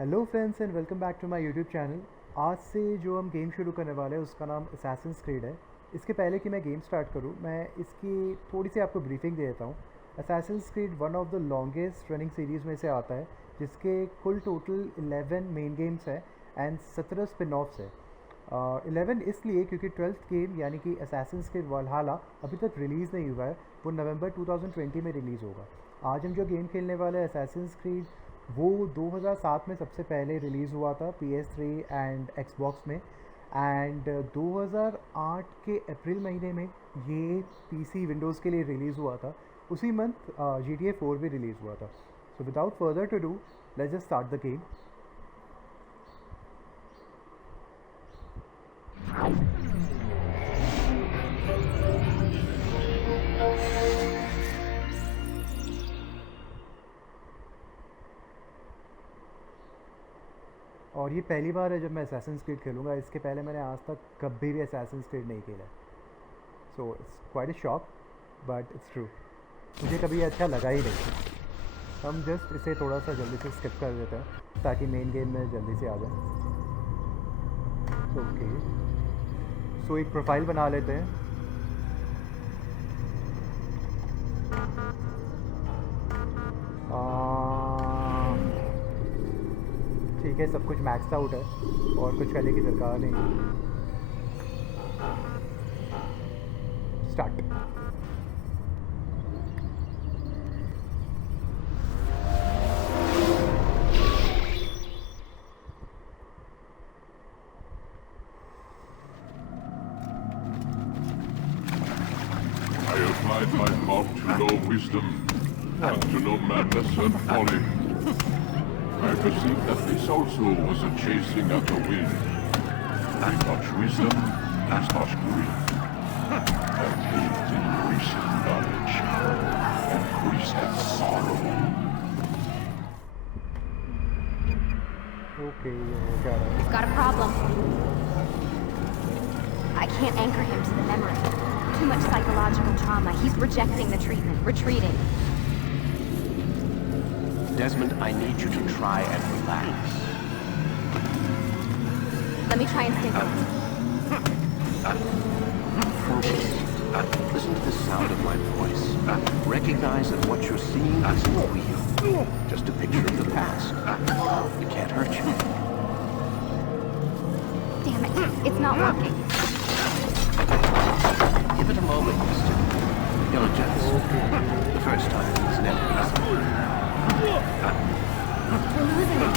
Hello friends and welcome back to my YouTube channel. आज से जो हम गेम शुरू करने वाले हैं उसका नाम असैसिन्स क्रीड है। इसके पहले कि मैं गेम स्टार्ट करूं, मैं इसकी थोड़ी सी आपको ब्रीफिंग दे देता हूं। Assassin's creed one of the longest running series में से आता है, जिसके कुल टोटल 11 मेन गेम्स है एंड 17 स्पिन ऑफ्स है। 11 इसलिए क्योंकि 12th गेम यानी कि असैसिन्स क्रीड वलहल्ला अभी तक रिलीज़ नहीं हुआ है, वो नवंबर 2020 में रिलीज़ होगा। आज हम जो गेम खेलने वाले हैं असैसिन्स क्रीड, वो 2007 में सबसे पहले रिलीज़ हुआ था PS3 एंड Xbox में, एंड 2008 के अप्रैल महीने में ये PC विंडोज़ के लिए रिलीज़ हुआ था। उसी मंथ GTA 4 भी रिलीज़ हुआ था। So without further to do, let's just start the game. और ये पहली बार है जब मैं असैसिन्स क्रीड खेलूँगा। इसके पहले मैंने आज तक कभी भी असैसिन्स क्रीड नहीं खेला, so it's quite a shock, but it's true. मुझे कभी अच्छा लगा ही नहीं। हम जस्ट इसे थोड़ा सा जल्दी से स्किप कर देते हैं ताकि मेन गेम में जल्दी से आ जाए। ओके, सो एक प्रोफाइल बना लेते हैं। ठीक है, सब कुछ मैक्स आउट है और कुछ करने की दरकार नहीं। Start. I applied my thought to know wisdom, and to know madness and folly. I perceived that this also was a chasing at the wind. And much wisdom has much grief. And hate increaseth knowledge, increaseth sorrow. Okay, got it. We've got a problem. I can't anchor him to the memory. Too much psychological trauma. He's rejecting the treatment, retreating. Desmond, I need you to try and relax. Let me try and stay focused. Focus. Listen to the sound of my voice. Recognize that what you're seeing isn't real. Just a picture of the past. It can't hurt you. Damn it, it's not working. Give it a moment, mister. Diligence. The first time is never easy. We're losing it.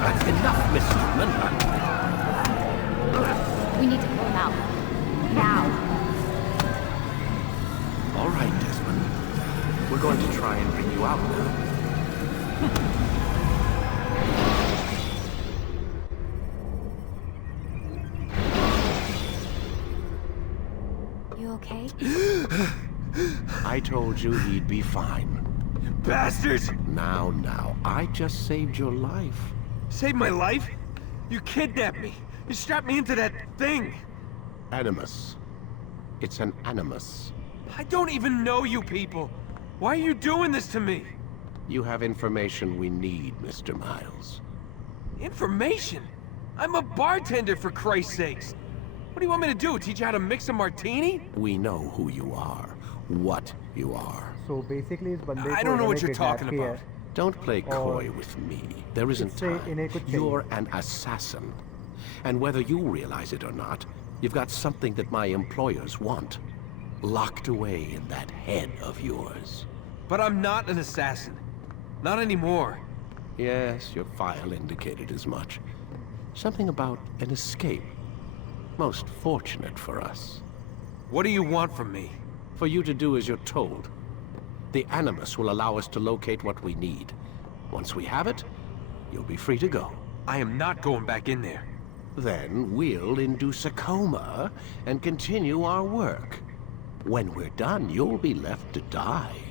That's enough, Miss Stillman. We need to pull him out. Now. All right, Desmond. We're going to try and bring you out now. You okay? I told you he'd be fine. Bastards! Now, I just saved your life. Saved my life? You kidnapped me. You strapped me into that thing. Animus. It's an animus. I don't even know you people. Why are you doing this to me? You have information we need, Mr. Miles. Information? I'm a bartender, for Christ's sakes. What do you want me to do? Teach you how to mix a martini? We know who you are, what you are. So basically इस बंदे I को don't know what इन्होंने you're kidnap talking किया about. है। Don't play coy Oh. with me. There isn't इससे इन्हें time. कुछ चाहिए। You're an assassin. And whether you realize it or not, you've got something that my employers want. Locked away in that head of yours. But I'm not an assassin. Not anymore. Yes, your file indicated as much. Something about an escape. Most fortunate for us. What do you want from me? For you to do as you're told. The Animus will allow us to locate what we need. Once we have it, you'll be free to go. I am not going back in there. Then we'll induce a coma and continue our work. When we're done, you'll be left to die.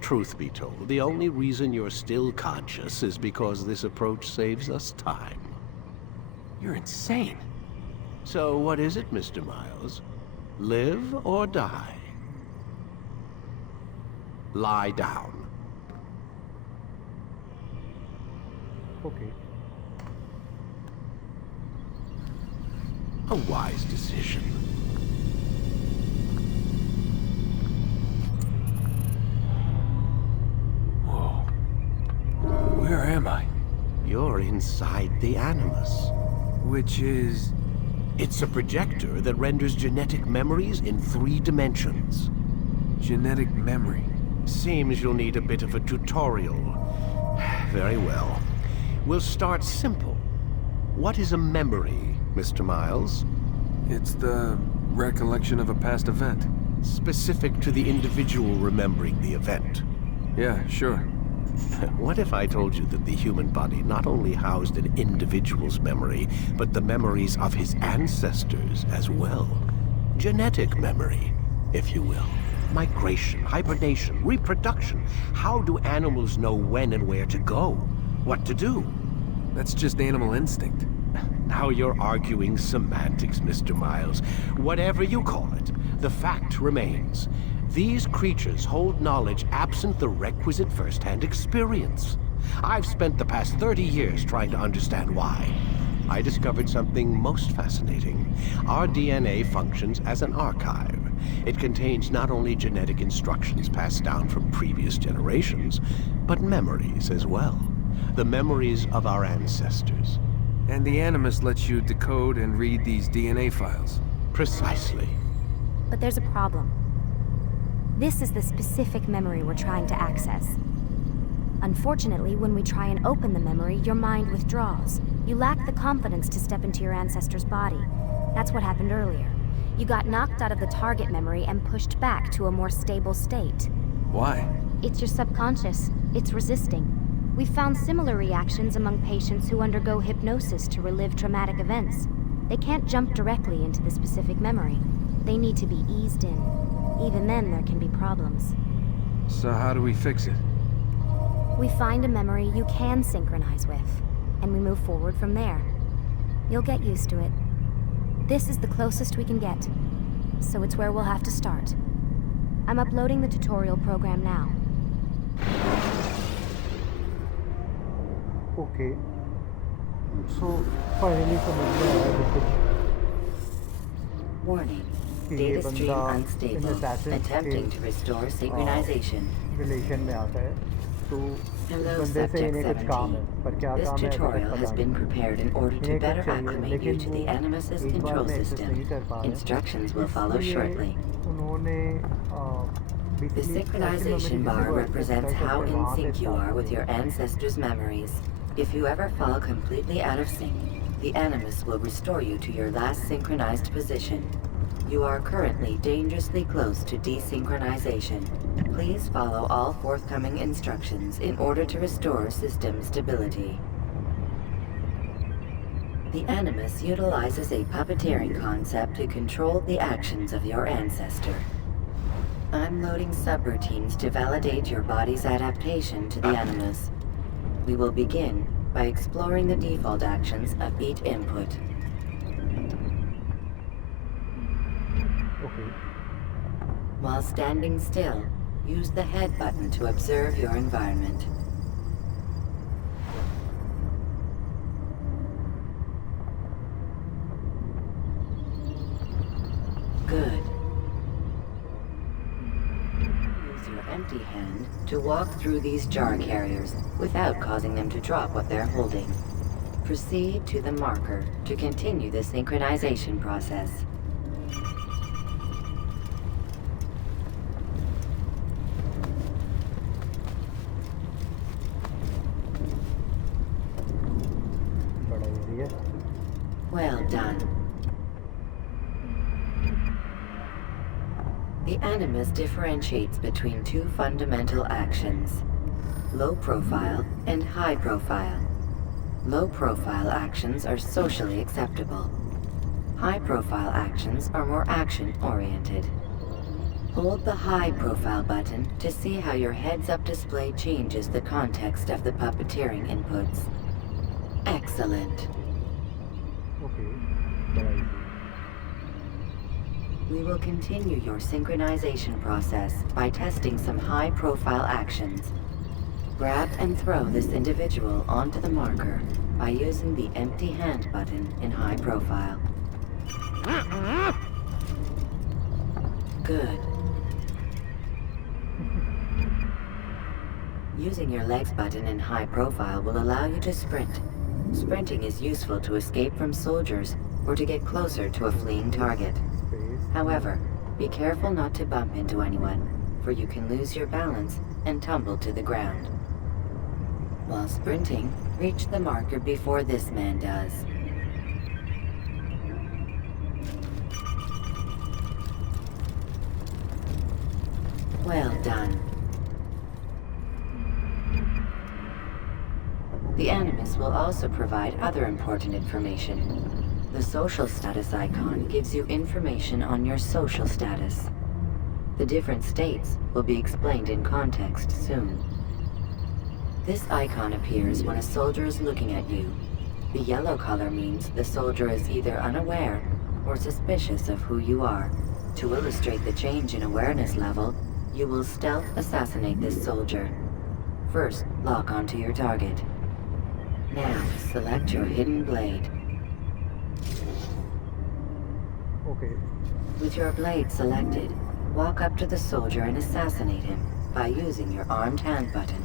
Truth be told, the only reason you're still conscious is because this approach saves us time. You're insane. So what is it, Mr. Miles? Live or die? Lie down. Okay A wise decision. Whoa. Where am I? You're inside the Animus. Which is... It's a projector that renders genetic memories in 3 dimensions. genetic memory. Seems you'll need a bit of a tutorial. Very well. We'll start simple. What is a memory, Mr. Miles? It's the recollection of a past event. Specific to the individual remembering the event. Yeah, sure. What if I told you that the human body not only housed an individual's memory, but the memories of his ancestors as well? Genetic memory, if you will. Migration, hibernation, reproduction. How do animals know when and where to go? What to do? That's just animal instinct. Now you're arguing semantics, Mr. Miles. Whatever you call it, the fact remains. These creatures hold knowledge absent the requisite first-hand experience. I've spent the past 30 years trying to understand why. I discovered something most fascinating. Our DNA functions as an archive. It contains not only genetic instructions passed down from previous generations, but memories as well. The memories of our ancestors. And the Animus lets you decode and read these DNA files. Precisely. But there's a problem. This is the specific memory we're trying to access. Unfortunately, when we try and open the memory, your mind withdraws. You lack the confidence to step into your ancestor's body. That's what happened earlier. You got knocked out of the target memory and pushed back to a more stable state. Why? It's your subconscious. It's resisting. We've found similar reactions among patients who undergo hypnosis to relive traumatic events. They can't jump directly into the specific memory. They need to be eased in. Even then, there can be problems. So how do we fix it? We find a memory you can synchronize with, and we move forward from there. You'll get used to it. This is the closest we can get, so it's where we'll have to start. I'm uploading the tutorial program now. Okay. So finally समझ में आया कि कुछ Warning. कि ये Data stream बंदा इन unstable. assassins Attempting के to restore synchronization. Relation में आता है तो Hello, इस बंदे से Subject इन्हें कुछ काम है 17. पर क्या This काम है अभी तक tutorial पता has been नहीं prepared in order to इन्हें कुछ better चाहिए acclimate you लेकिन to वो the Animus's एक बार control में एक्सेस नहीं system. कर पा रहे Instructions will follow इसलिए shortly. उन्होंने The basically synchronization bar को represents access how करके in वहाँ से sync you start are with your ancestors' memories. If you ever fall completely out of sync, the Animus will restore you to your last synchronized position. You are currently dangerously close to desynchronization. Please follow all forthcoming instructions in order to restore system stability. The Animus utilizes a puppeteering concept to control the actions of your ancestor. I'm loading subroutines to validate your body's adaptation to the Animus. We will begin by exploring the default actions of each input. okay While standing still, use the head button to observe your environment. Good. Use your empty hand to walk through these jar carriers without causing them to drop what they're holding. Proceed to the marker to continue the synchronization process. बड़ा easy है Well done. The Animus differentiates between two fundamental actions: low profile and high profile. Low profile actions are socially acceptable. High profile actions are more action oriented. Hold the high profile button to see how your heads-up display changes the context of the puppeteering inputs. Excellent. okay बड़ा easy We will continue your synchronization process by testing some high-profile actions. Grab and throw this individual onto the marker by using the empty hand button in high profile. Good. Using your legs button in high profile will allow you to sprint. Sprinting is useful to escape from soldiers or to get closer to a fleeing target. However, be careful not to bump into anyone, for you can lose your balance and tumble to the ground. While sprinting, reach the marker before this man does. Well done. The Animus will also provide other important information. The social status icon gives you information on your social status. The different states will be explained in context soon. This icon appears when a soldier is looking at you. The yellow color means the soldier is either unaware or suspicious of who you are. To illustrate the change in awareness level, you will stealth assassinate this soldier. First, lock onto your target. Now, select your hidden blade. Okay. With your blade selected, walk up to the soldier and assassinate him by using your armed hand button.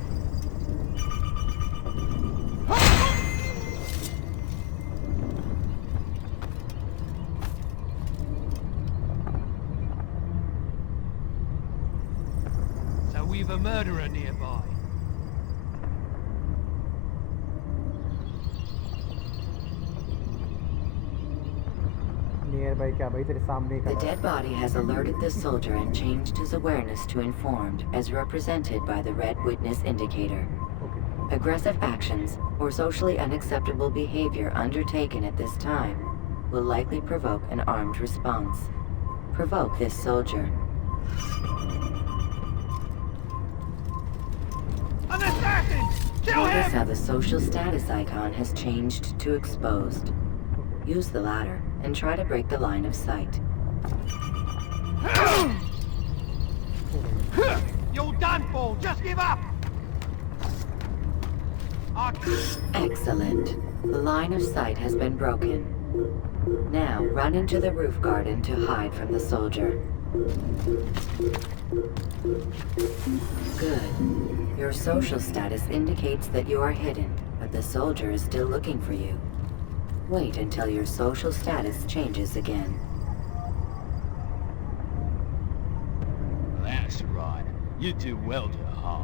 So we've a murderer nearby. Nearby क्या भाई तेरे सामने ही The खड़ा है। dead body has alerted the soldier and changed his awareness to informed, as represented by the red witness indicator. Okay. Aggressive actions or socially unacceptable behavior undertaken at this time will likely provoke an armed response. Provoke this soldier. An assassin! Kill Notice him! how the social status icon has changed to exposed. Use the latter and try to break the line of sight. You're done for! Just give up! Excellent. The line of sight has been broken. Now run into the roof garden to hide from the soldier. Good. Your social status indicates that you are hidden, but the soldier is still looking for you. Wait until your social status changes again. That's right. You do well to hide.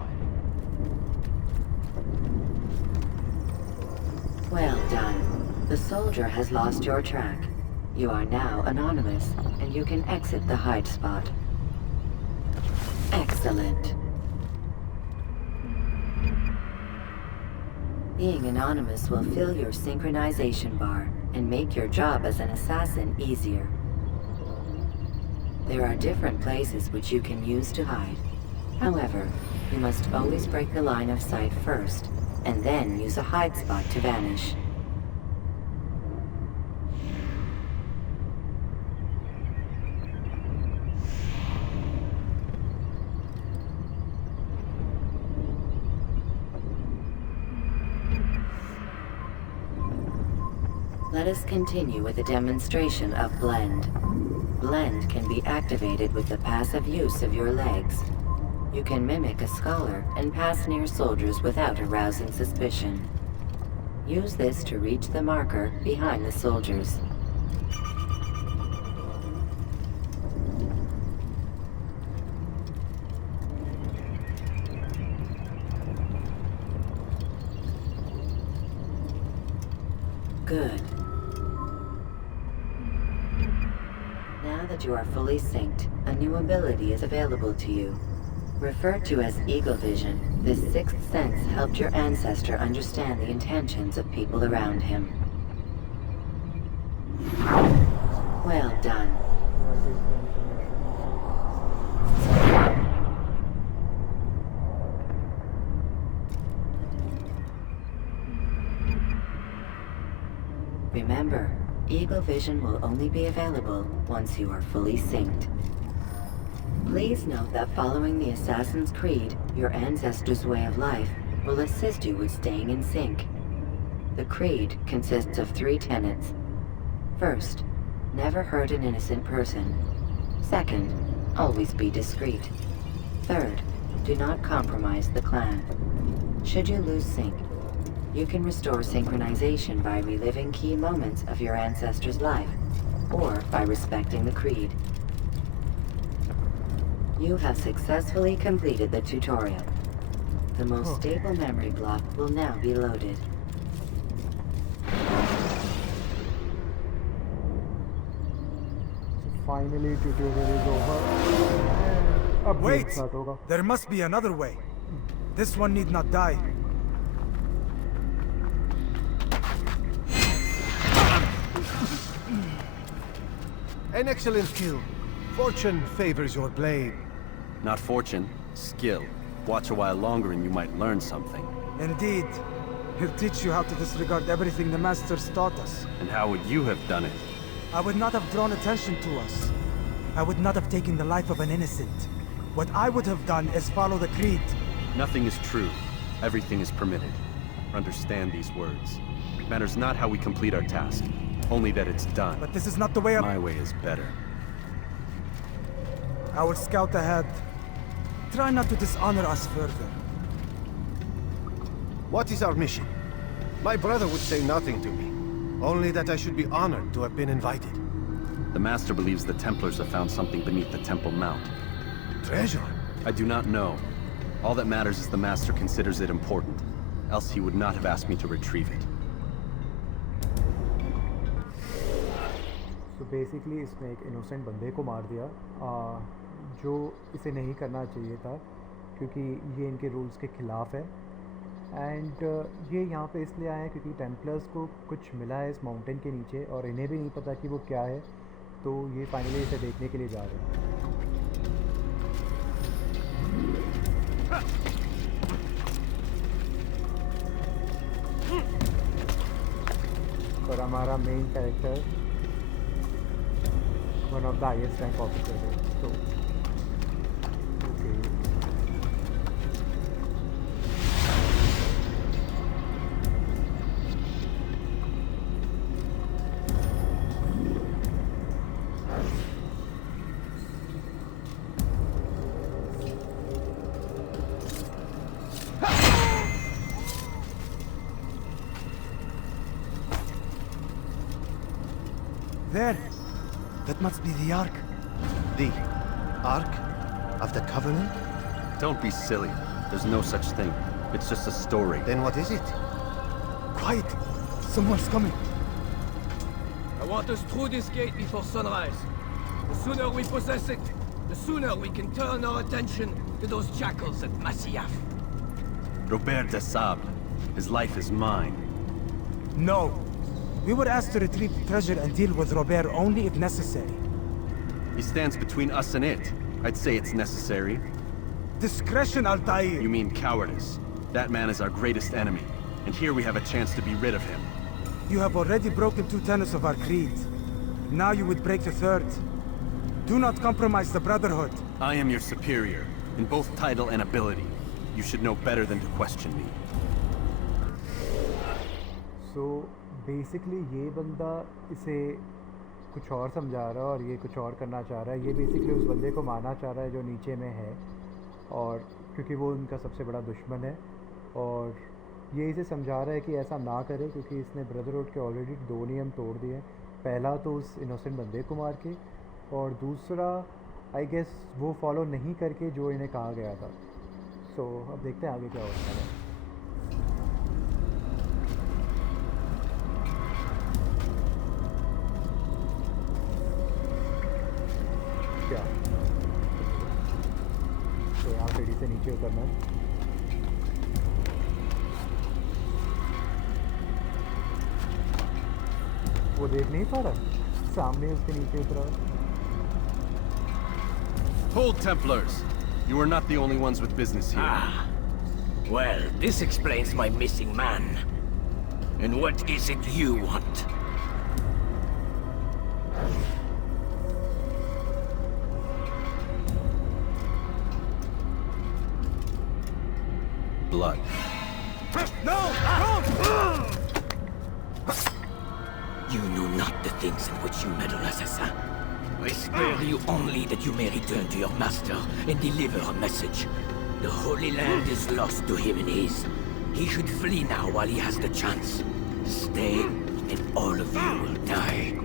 Well done. The soldier has lost your track. You are now anonymous, and you can exit the hide spot. Excellent. Being anonymous will fill your synchronization bar and make your job as an assassin easier. There are different places which you can use to hide. However, you must always break the line of sight first, and then use a hide spot to vanish. Let us continue with a demonstration of Blend. Blend can be activated with the passive use of your legs. You can mimic a scholar and pass near soldiers without arousing suspicion. Use this to reach the marker behind the soldiers. Good. Now that you are fully synced, a new ability is available to you. Referred to as Eagle Vision, this sixth sense helped your ancestor understand the intentions of people around him. Well done. Remember, Eagle Vision will only be available once you are fully synced. Please note that following the Assassin's Creed, your ancestors' way of life, will assist you with staying in sync. The creed consists of 3 tenets. First, never hurt an innocent person. Second, always be discreet. Third, do not compromise the clan. Should you lose sync, you can restore synchronization by reliving key moments of your ancestor's life, or by respecting the creed. You have successfully completed the tutorial. The most stable memory block will now be loaded. Finally, tutorial is over. अब Wait! start होगा. There must be another way. This one need not die. An excellent kill. Fortune favors your blade. Not fortune, skill. Watch a while longer and you might learn something. Indeed. He'll teach you how to disregard everything the Masters taught us. And how would you have done it? I would not have drawn attention to us. I would not have taken the life of an innocent. What I would have done is follow the creed. Nothing is true. Everything is permitted. Understand these words. It matters not how we complete our task, only that it's done. But this is not the way My way is better. I will scout ahead. Try not to dishonor us further. What is our mission? My brother would say nothing to me. Only that I should be honored to have been invited. The Master believes the Templars have found something beneath the Temple Mount. Treasure? I do not know. All that matters is the Master considers it important. Else he would not have asked me to retrieve it. So basically इसने एक innocent बंदे को मार दिया जो इसे नहीं करना चाहिए था क्योंकि ये इनके रूल्स के ख़िलाफ़ है एंड ये यहाँ पे इसलिए आए हैं क्योंकि टेम्पलर्स को कुछ मिला है इस माउंटेन के नीचे और इन्हें भी नहीं पता कि वो क्या है तो ये फाइनली इसे देखने के लिए जा रहे हैं और हमारा main character one of the highest rank officer है तो There! That must be the Ark. The Ark of the Covenant? Don't be silly. There's no such thing. It's just a story. Then what is it? Quiet! Someone's coming. I want us through this gate before sunrise. The sooner we possess it, the sooner we can turn our attention to those jackals at MASYAF. Robert de Sable. His life is mine. No. We were asked to retrieve treasure and deal with Robert only if necessary. He stands between us and it. I'd say it's necessary. Discretion, Altair! You mean cowardice. That man is our greatest enemy, and here we have a chance to be rid of him. You have already broken 2 tenets of our creed. Now you would break the 3rd. Do not compromise the Brotherhood. I am your superior, in both title and ability. You should know better than to question me. So, basically ये बंदा इसे कुछ और समझा रहा है और ये कुछ और करना चाह रहा है ये बेसिकली उस बंदे को मारना चाह रहा है जो नीचे में है और क्योंकि वो उनका सबसे बड़ा दुश्मन है और ये इसे समझा रहा है कि ऐसा ना करे क्योंकि इसने ब्रदरहुड के ऑलरेडी 2 नियम तोड़ दिए हैं पहला तो उस इनोसेंट बंदे को मार के और दूसरा आई गेस वो फॉलो नहीं करके जो इन्हें कहा गया था सो अब देखते हैं आगे क्या होता है तो यहाँ सीढ़ी से नीचे उतरना है वो देख नहीं पा रहा सामने उसके नीचे उतरा Hold, Templars! You are not the only ones with business here. Ah. Well, this explains my missing man. And what is it you want? Blood. No! Don't! You know not the things in which you meddle, assassin. I spare you only that you may return to your master and deliver a message. The Holy Land is lost to him and his. He should flee now while he has the chance. Stay, and all of you will die.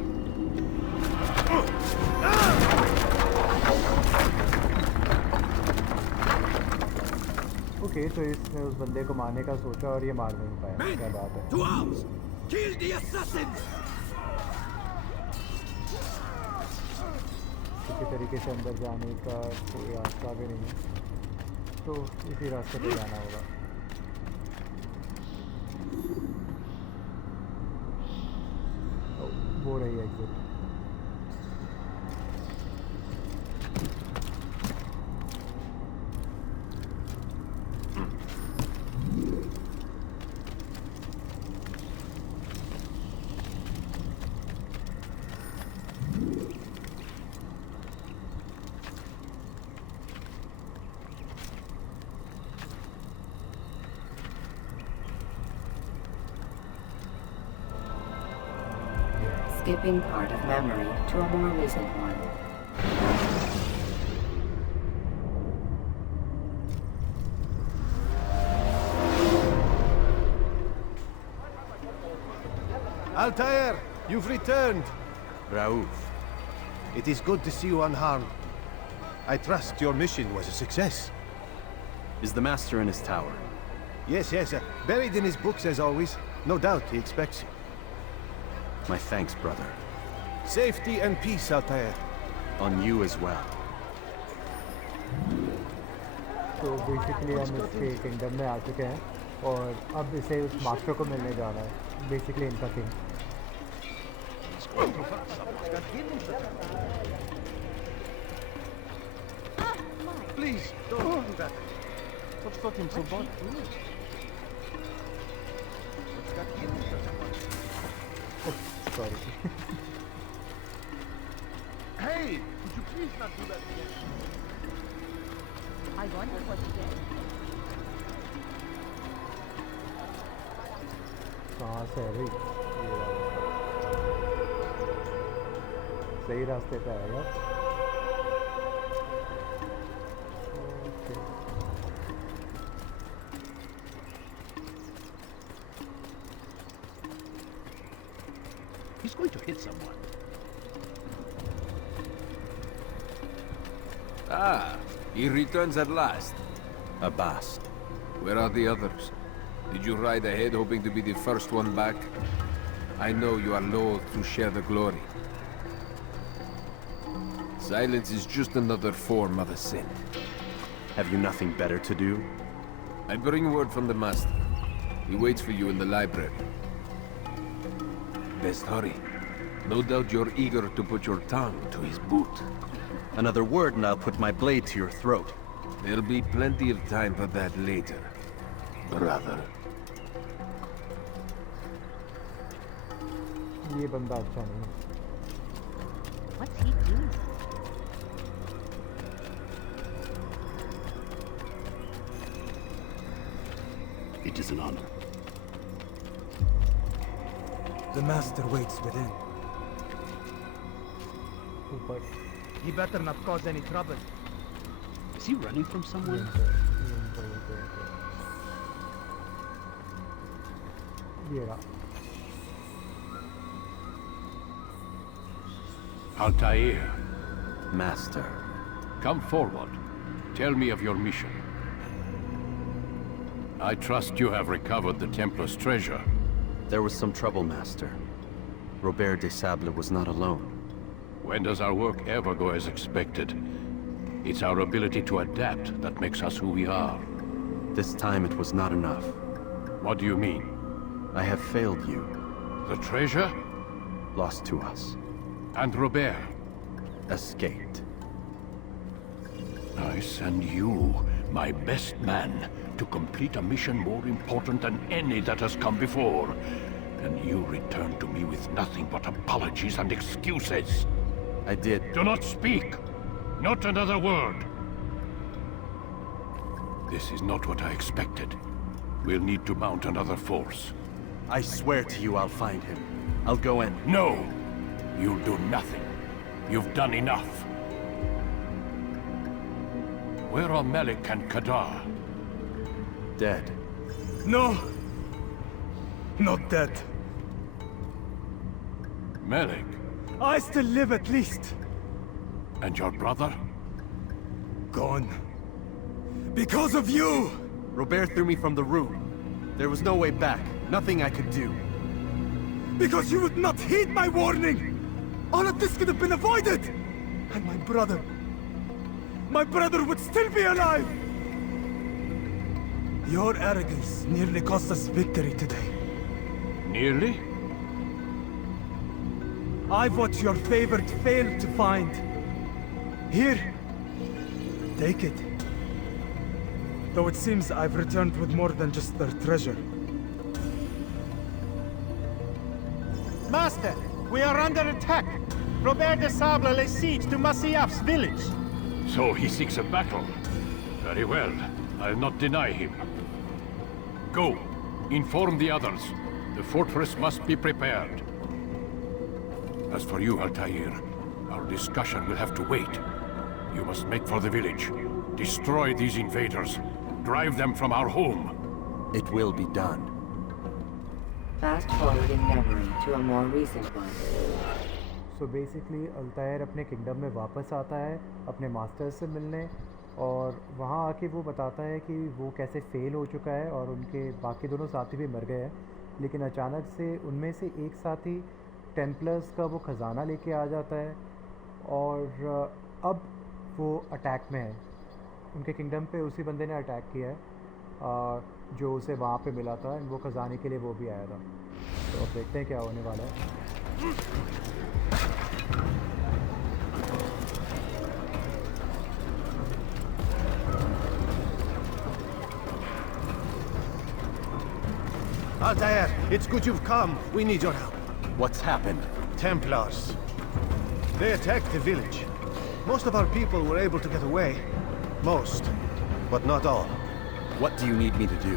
Okay तो इसने उस बंदे को मारने का सोचा और ये मार नहीं पाया क्या बात है To arms! Kill the assassins! किसी तरीके से अंदर जाने का कोई रास्ता भी नहीं है तो इसी रास्ते पे जाना होगा वो रही exit Skipping part of memory to a more recent one. Altair, you've returned. Raouf. It is good to see you unharmed. I trust your mission was a success. Is the Master in his tower? Yes, buried in his books as always. No doubt he expects you. My thanks, brother. Safety and peace, Altair. On you as well. तो basically हम इसके kingdom में आ चुके हैं और अब इसे उस मास्टर को मिलने जा रहा है बेसिकली इनका king Please, don't do that. What's got him so bad? Sorry. Hey, could you please not do that again? I wonder what you did. कहाँ से है भाई सही रास्ते पे आएगा He's going to hit someone. Ah, he returns at last. Abbas. Where are the others? Did you ride ahead hoping to be the first one back? I know you are loath to share the glory. Silence is just another form of a sin. Have you nothing better to do? I bring word from the Master. He waits for you in the library. Best hurry. No doubt you're eager to put your tongue to his boot. Another word and I'll put my blade to your throat. There'll be plenty of time for that later, brother. ये बंदा अच्छा नहीं है What's he doing? It is an honor. The Master waits within. ऊपर He better not cause any trouble. Is he running from someone? ये रहा Altair, Master. come forward. Tell me of your mission. I trust you have recovered the Templar's treasure. There was some trouble, Master. Robert de Sable was not alone. When does our work ever go as expected? It's our ability to adapt that makes us who we are. This time it was not enough. What do you mean? I have failed you. The treasure? Lost to us. And Robert? Escaped. I send you, my best man, to complete a mission more important than any that has come before. And you return to me with nothing but apologies and excuses. I did. Do not speak! Not another word! This is not what I expected. We'll need to mount another force. I swear to you I'll find him. I'll go in. No! You'll do nothing. You've done enough. Where are Malik and Kadar? Dead. No! Not dead. Malik? I still live at least. And your brother? Gone. Because of you! Robert threw me from the room. There was no way back. Nothing I could do. Because you would not heed my warning! All of this could have been avoided! And my brother would still be alive! Your arrogance nearly cost us victory today. Nearly? I've what your favorite failed to find. Here. Take it. Though it seems I've returned with more than just their treasure. Master, we are under attack. Robert de Sable lays siege to MASYAF's village. So he seeks a battle. Very well. I'll not deny him. Go. Inform the others. The fortress must be prepared. As for you, ALTAIR, our discussion will have to wait. You must make for the village. Destroy these invaders. Drive them from our home. It will be done. Fast forward in memory to a more recent one. So basically अल्तायर अपने kingdom में वापस आता है अपने master से मिलने, और वहाँ आके वो बताता है कि वो कैसे फेल हो चुका है और उनके बाकी दोनों साथी भी मर गए हैं, लेकिन अचानक से उनमें से एक साथी टेम्पलर्स का वो ख़जाना लेके आ जाता है और अब वो अटैक में है। उनके किंगडम पे उसी बंदे ने अटैक किया है जो उसे वहाँ पे मिला था, वो ख़जाने के लिए वो भी आया था। तो अब देखते हैं क्या होने वाला है। Altair, it's good you've come. We need your help. What's happened? Templars. They attacked the village. Most of our people were able to get away. Most, but not all. What do you need me to do?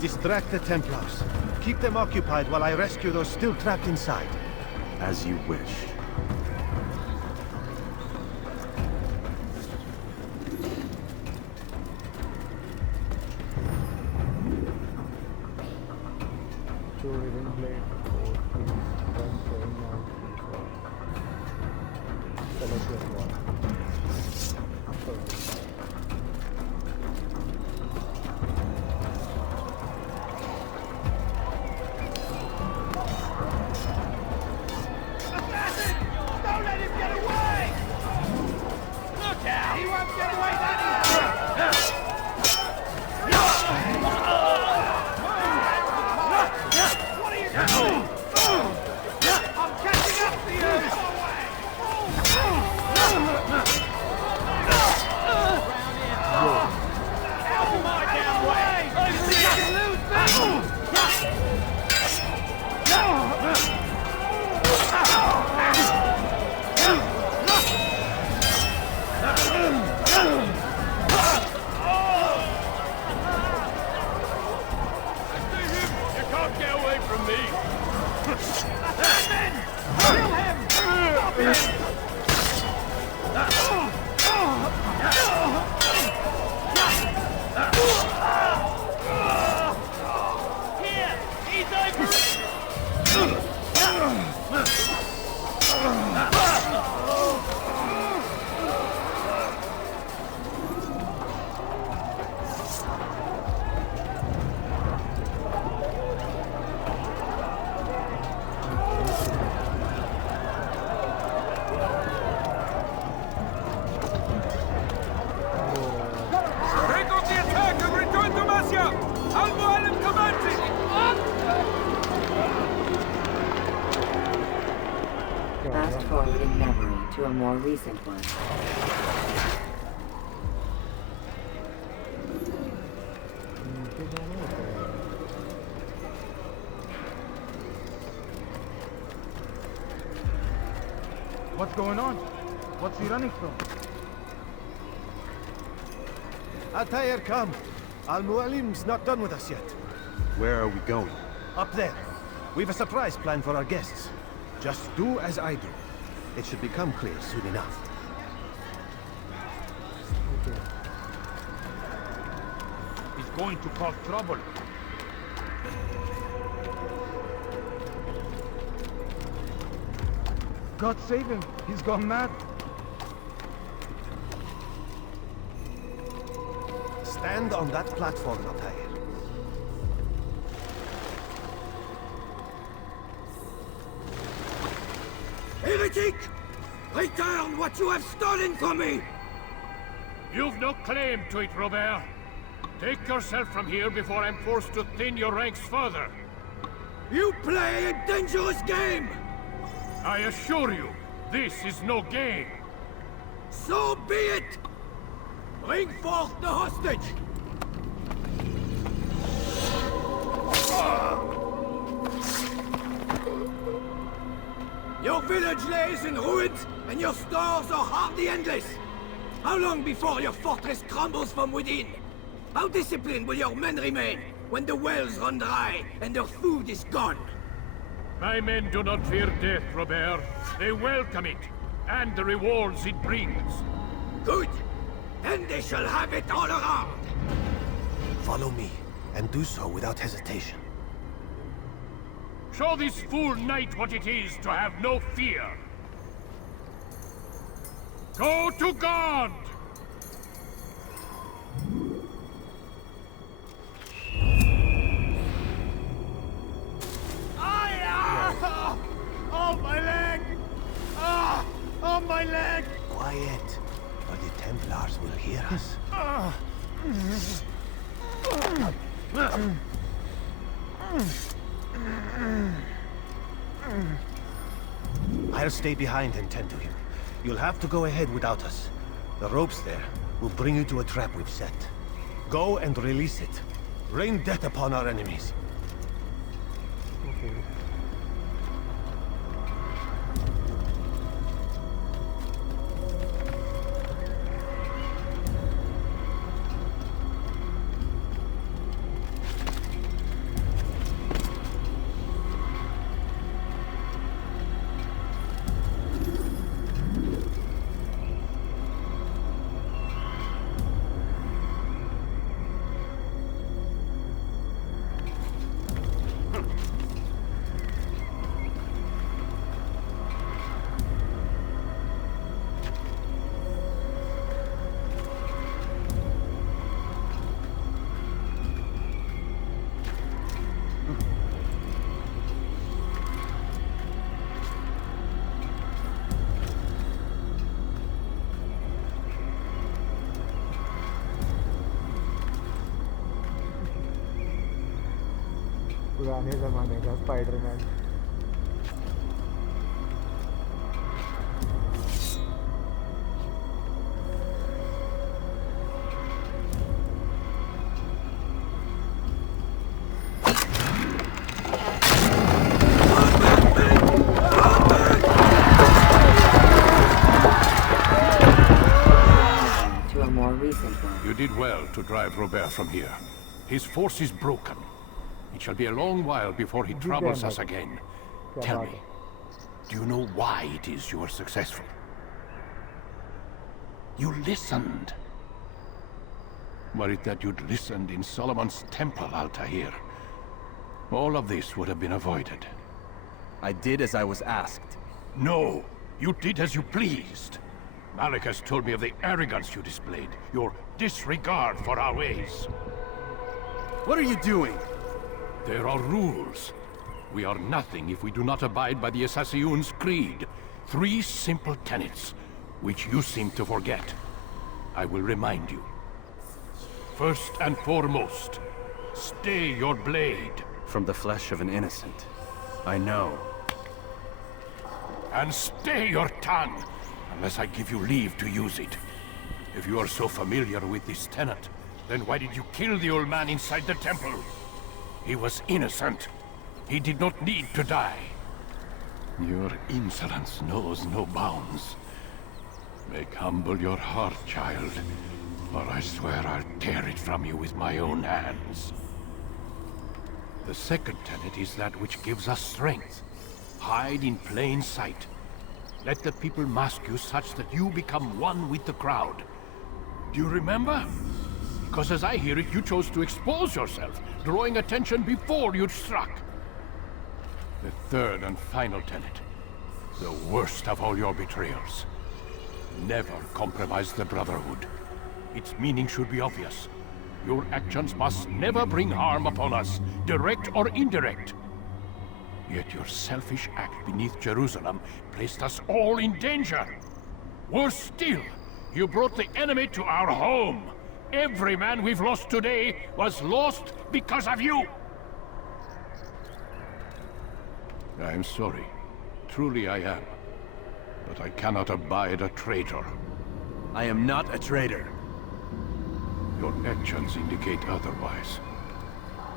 Distract the Templars. Keep them occupied while I rescue those still trapped inside. As you wish. Fast forward in memory to a more recent one. What's going on? What's he running from? Altair, come. MUALIM's not done with us yet. Where are we going? Up there. We've a surprise plan for our guests. Just do as I do. It should become clear soon enough. Okay. He's going to cause trouble. God save him. He's gone mad. Stand on that platform, ALTAIR. Heretic! Return what you have stolen from me! You've no claim to it, Robert. Take yourself from here before I'm forced to thin your ranks further. You play a dangerous game! I assure you, this is no game. So be it! Bring forth the hostage! Your village lays in ruins, and your stores are hardly endless. How long before your fortress crumbles from within? How disciplined will your men remain when the wells run dry and their food is gone? My men do not fear death, Robert. They welcome it, and the rewards it brings. Good. Then they shall have it all around. Follow me, and do so without hesitation. Show this fool knight what it is to have no fear. Go to God! Oh, my leg! Ah! Oh, my leg! Quiet, or the Templars will hear us. I'll stay behind and tend to him. You'll have to go ahead without us. The ropes there will bring you to a trap we've set. Go and release it. Rain death upon our enemies. Okay. पुराने ज़माने का Spiderman. To a more recent one. You did well to drive Robert from here. His force is broken. It shall be a long while before he troubles us again. Tell me, do you know why it is you are successful? You listened. Were it that you'd listened in Solomon's temple, ALTAIR, all of this would have been avoided. I did as I was asked. No, you did as you pleased. MALIK'S told me of the arrogance you displayed, your disregard for our ways. What are you doing? There are rules. We are nothing if we do not abide by the Assassin's creed. 3 simple tenets, which you seem to forget. I will remind you. First and foremost, stay your blade. From the flesh of an innocent. I know. And stay your tongue, unless I give you leave to use it. If you are so familiar with this tenet, then why did you kill the old man inside the temple? He was innocent. He did not need to die. Your insolence knows no bounds. Make humble your heart, child, or I swear I'll tear it from you with my own hands. The second tenet is that which gives us strength. Hide in plain sight. Let the people mask you such that you become one with the crowd. Do you remember? Because as I hear it, you chose to expose yourself, drawing attention before you'd struck. The third and final tenet. The worst of all your betrayals. Never compromise the Brotherhood. Its meaning should be obvious. Your actions must never bring harm upon us, direct or indirect. Yet your selfish act beneath Jerusalem placed us all in danger. Worse still, you brought the enemy to our home. Every man we've lost today was lost because of you. I'm sorry. Truly I am. But I cannot abide a traitor. I am not a traitor. Your actions indicate otherwise.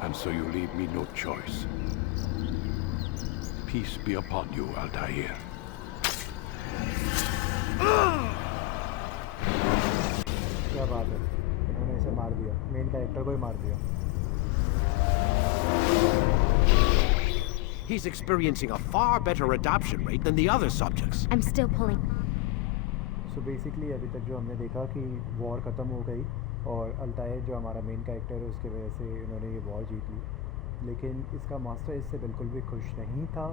And so you leave me no choice. Peace be upon you, ALTAIR. क्या बात है, इन्होंने इसे मार दिया, main character को ही मार दिया. He's experiencing a far better adoption rate than the other subjects. I'm still pulling. So basically अभी तक जो हमने देखा कि वॉर ख़त्म हो गई और अल्तायर जो हमारा मेन कैरेक्टर है उसके वजह से इन्होंने ये वॉर जीत ली, लेकिन इसका मास्टर इससे बिल्कुल भी खुश नहीं था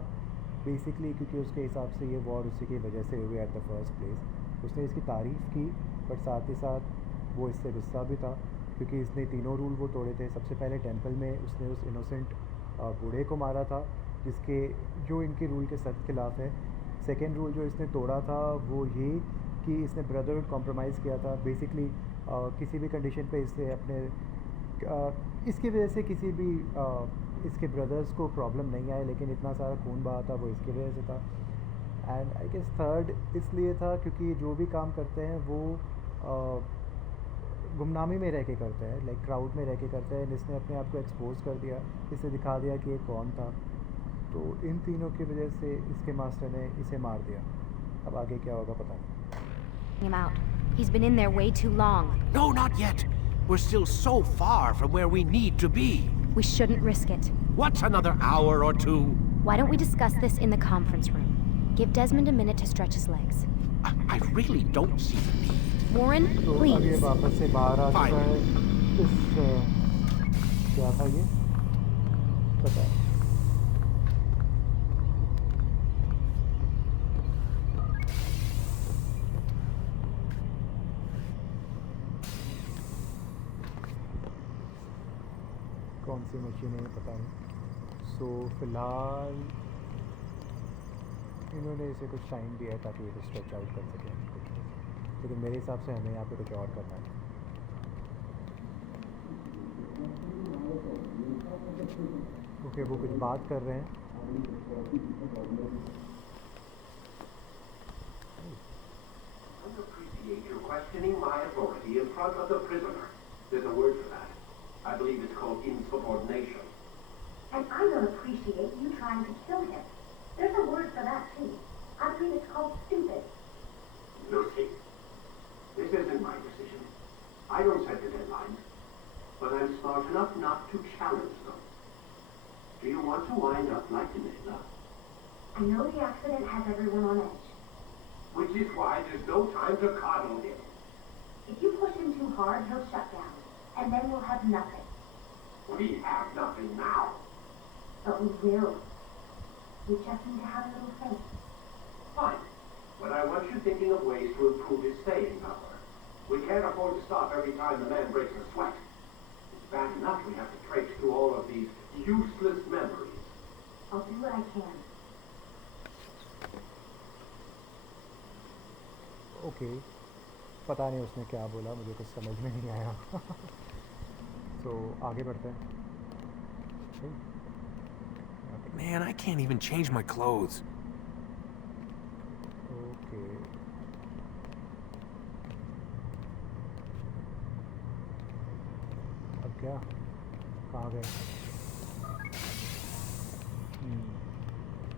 बेसिकली, क्योंकि उसके हिसाब से ये वॉर उसी की वजह से हुई एट द फर्स्ट प्लेस. उसने इसकी तारीफ़ की बट साथ ही साथ वो इससे गुस्सा भी था क्योंकि इसने तीनों रूल वो तोड़े थे. सबसे पहले टेंपल में उसने उस इनोसेंट बूढ़े को मारा था जिसके जो इनके रूल के सख्त खिलाफ है. सेकेंड रूल जो इसने तोड़ा था वो ये कि इसने ब्रदरहुड कॉम्प्रोमाइज़ किया था. बेसिकली किसी भी कंडीशन पे इससे अपने इसकी वजह से किसी भी इसके ब्रदर्स को प्रॉब्लम नहीं आए, लेकिन इतना सारा खून बहा था वो इसकी वजह से था. एंड आई गेस थर्ड इसलिए था क्योंकि जो भी काम करते हैं वो गुमनामी में रह के करते हैं, लाइक क्राउड में रह के करते हैं. इसने अपने आप को एक्सपोज कर दिया, इसे दिखा दिया कि ये कौन था. तो इन तीनों की वजह से इसके मास्टर ने इसे मार दिया. अब आगे क्या होगा पता नहीं. Him out. He's been in there way too long. No, not yet. We're still so far from where we need to be. We shouldn't risk it. What's another hour or two? Why don't we discuss this in the conference room? Give Desmond a minute to stretch his legs. I really don't see the need. Warren, तो अब ये please. वापस से बाहर आ चुका है. क्या था ये पता है. कौन सी मशीन है पता नहीं. सो फिलहाल इन्होंने इसे कुछ टाइम दिया है ताकि ये स्ट्रेच आउट कर सके, लेकिन मेरे हिसाब से हमें यहाँ पे कुछ और करना है. ओके वो कुछ बात कर रहे हैं. Appreciate your questioning my authority in front of the prisoner. There's a word for that. I believe it's called insubordination. And I don't appreciate you trying to kill him. There's a word for that, too. I believe it's called stupid. Lucy, this isn't my decision. I don't set the deadlines. But I'm smart enough not to challenge them. Do you want to wind up like Nina? I know the accident has everyone on edge. Which is why there's no time to coddle him. If you push him too hard, he'll shut down. And then we'll have nothing. We have nothing now. But we will. We just need to have a little faith. Fine. But I want you thinking of ways to improve his staying power. We can't afford to stop every time the man breaks a sweat. It's bad enough we have to trace through all of these useless memories. I'll do what I can. Okay पता नहीं उसने क्या बोला, मुझे कुछ समझ में नहीं आया. तो आगे बढ़ते हैं. Man, I can't even change my clothes. Okay अब क्या कहाँ गए.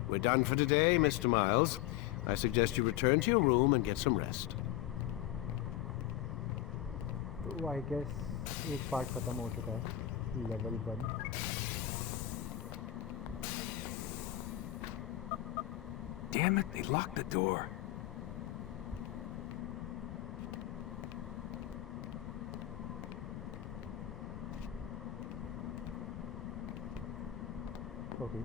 We're done for today, Mr. Miles. I suggest you return to your room and get some rest. तो आई गेस एक पार्ट ख़त्म हो चुका है, level 1. damn it, they locked the door. Okay.